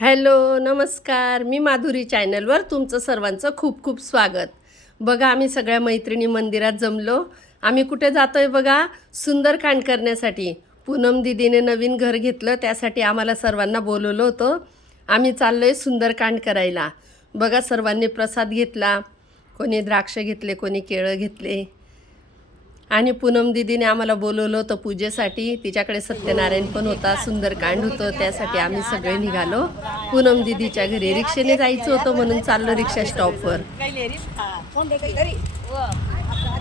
Hello नमस्कार. मी माधुरी चॅनलवर तुमचं सर्वांचं खूप खूप स्वागत. बघा आम्ही सगळ्या मैत्रिणी मंदिरात जमलो. आम्ही कुठे जातोय बघा, सुंदरकांड करण्यासाठी. पूनम दीदीने नवीन घर घेतलं, त्यासाठी आम्हाला सर्वांना बोलवलं होतं. आम्ही चाललोय सुंदरकांड करायला. बघा सर्वांनी प्रसाद घेतला, कोणी द्राक्ष घेतले, कोणी केळं घेतले. आणि पूनम दीदीने आम्हाला बोलवलं होतं पूजेसाठी. तिच्याकडे सत्यनारायण पण होता, सुंदरकांड होतं, त्यासाठी आम्ही सगळे निघालो. पूनम दीदीच्या घरी रिक्षेने जायचं होतं म्हणून चाललो रिक्षा स्टॉपवर.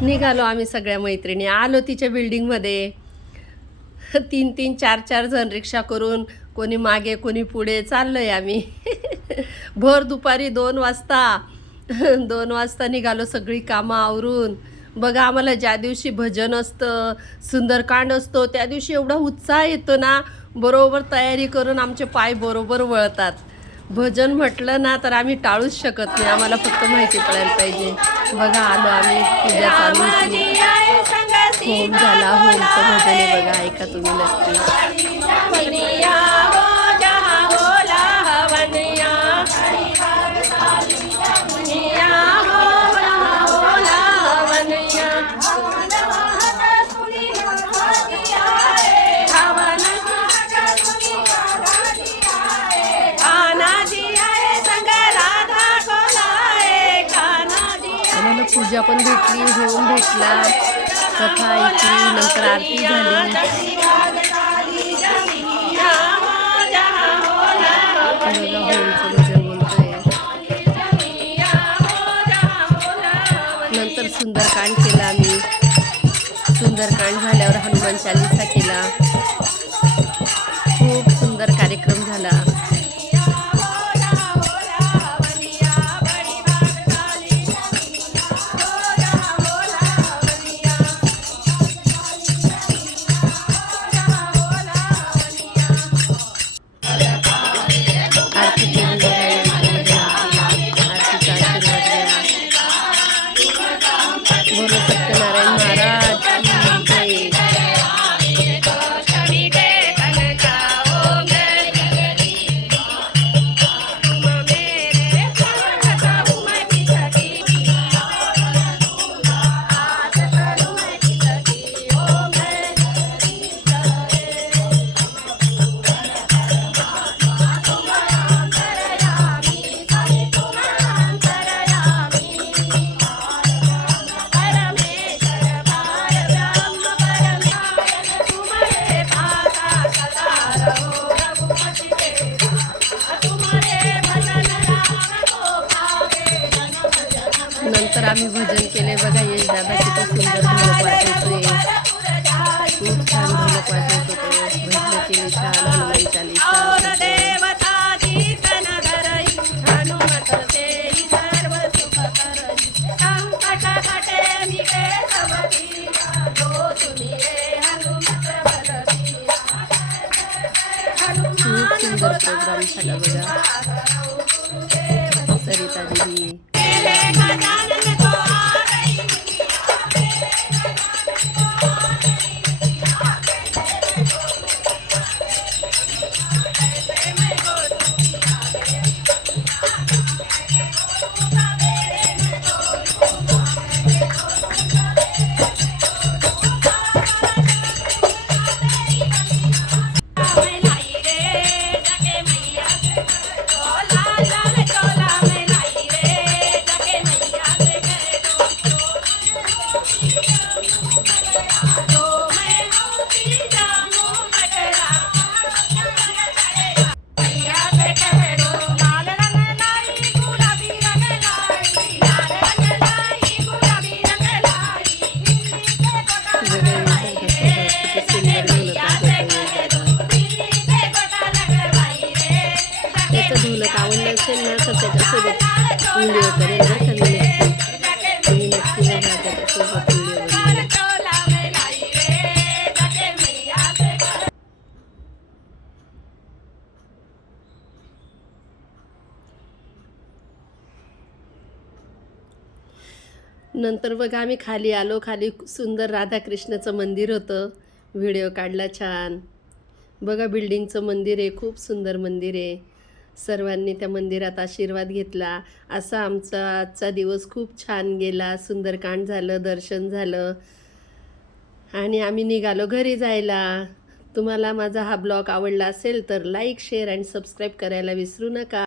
निघालो आम्ही सगळ्या मैत्रिणी. आलो तिच्या बिल्डिंगमध्ये. 3-3, 4-4 जण रिक्षा करून, कोणी मागे कोणी पुढे चाललोय आम्ही. भर दुपारी 2 वाजता 2 वाजता निघालो सगळी कामं आवरून. बघा आम्हाला ज्या दिवशी भजन असतं, सुंदरकांड असतो, त्या दिवशी एवढा उत्साह येतो ना, बरोबर तयारी करून आमचे पाय बरोबर वळतात. भजन म्हटलं ना तर आम्ही टाळूच शकत नाही, आम्हाला फक्त माहिती पडायला पाहिजे. बघा आलो आम्ही, पूजा चालू होती, होम झाला, होमचं भजन आहे बघा, ऐका तुम्ही नक्की. पूजा पण भेटली, होम भेटला, कथा ऐकली, नंतर आरती झाली. होमचं भजन बोलतोय. नंतर सुंदरकांड केला आम्ही. सुंदरकांड झाल्यावर हनुमान चालीसा केला. खूप सुंदर कार्यक्रम झाला. नंतर आम्ही भजन केले. बघा यश दादा किती सुंदर ढोलक वाजवतोय, खूप छान ढोलक वाजवतो तो. भजन केली छान, हनुमान चालीसा. खूप सुंदर प्रोग्राम झाला बघा. सरिता दीदी ढोलक आवडलं असेल ना तर त्याच्यासोबत व्हिडिओ करेल ना का मी नक्की बघा, त्याच्यासोबत व्हिडिओ बनवेल. नंतर बघा आम्ही खाली आलो. खाली सुंदर राधाकृष्णाचं मंदिर होतं, व्हिडिओ काढला छान. बघा बिल्डिंगचं मंदिर आहे, खूप सुंदर मंदिर आहे. सर्वांनी त्या मंदिरात आशीर्वाद घेतला. असा आमचा आजचा दिवस खूप छान गेला. सुंदरकांड झालं, दर्शन झालं आणि आम्ही निघालो घरी जायला. तुम्हाला माझा हा ब्लॉग आवडला असेल तर लाईक, शेअर आणि सबस्क्राईब करायला विसरू नका.